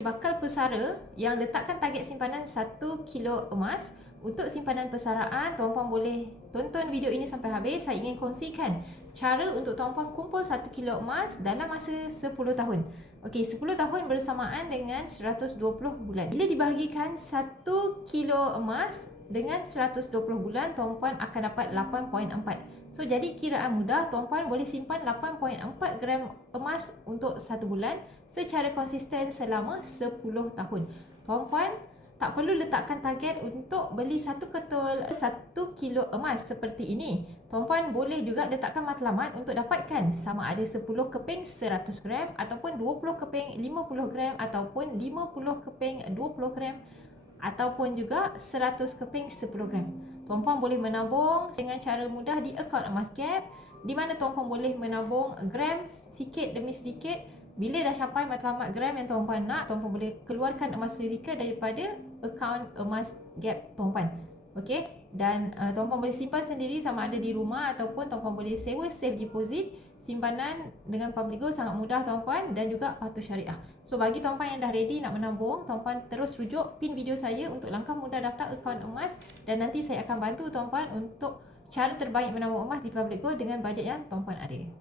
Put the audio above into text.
Bakal pesara yang letakkan target simpanan 1 kilo emas. Untuk simpanan persaraan, tuan-puan boleh tonton video ini sampai habis. Saya ingin kongsikan cara untuk tuan-puan kumpul 1 kilo emas dalam masa 10 tahun. Okey, 10 tahun bersamaan dengan 120 bulan. Bila dibahagikan 1 kilo emas dengan 120 bulan, tuan-puan akan dapat 8.4. So, jadi kiraan mudah, tuan-puan boleh simpan 8.4 gram emas untuk 1 bulan secara konsisten selama 10 tahun. Tuan-puan tak perlu letakkan target untuk beli satu ketul 1 kilo emas seperti ini. Tuan-puan boleh juga letakkan matlamat untuk dapatkan sama ada 10 keping 100 gram ataupun 20 keping 50 gram ataupun 50 keping 20 gram ataupun juga 100 keping 10 gram. Tuan-puan boleh menabung dengan cara mudah di akaun emas Gap, di mana tuan-puan boleh menabung gram sikit demi sedikit. Bila dah capai matlamat gram yang tuan-puan nak, tuan-puan boleh keluarkan emas fizikal daripada akaun emas Gap tuan-puan. Okey, dan tuan-puan boleh simpan sendiri sama ada di rumah ataupun tuan-puan boleh sewa safe deposit. Simpanan dengan Publigo sangat mudah tuan-puan dan juga patuh syariah. So, bagi tuan-puan yang dah ready nak menabung, tuan-puan terus rujuk pin video saya untuk langkah mudah daftar akaun emas, dan nanti saya akan bantu tuan-puan untuk cara terbaik menabung emas di Publigo dengan bajet yang tuan-puan ada.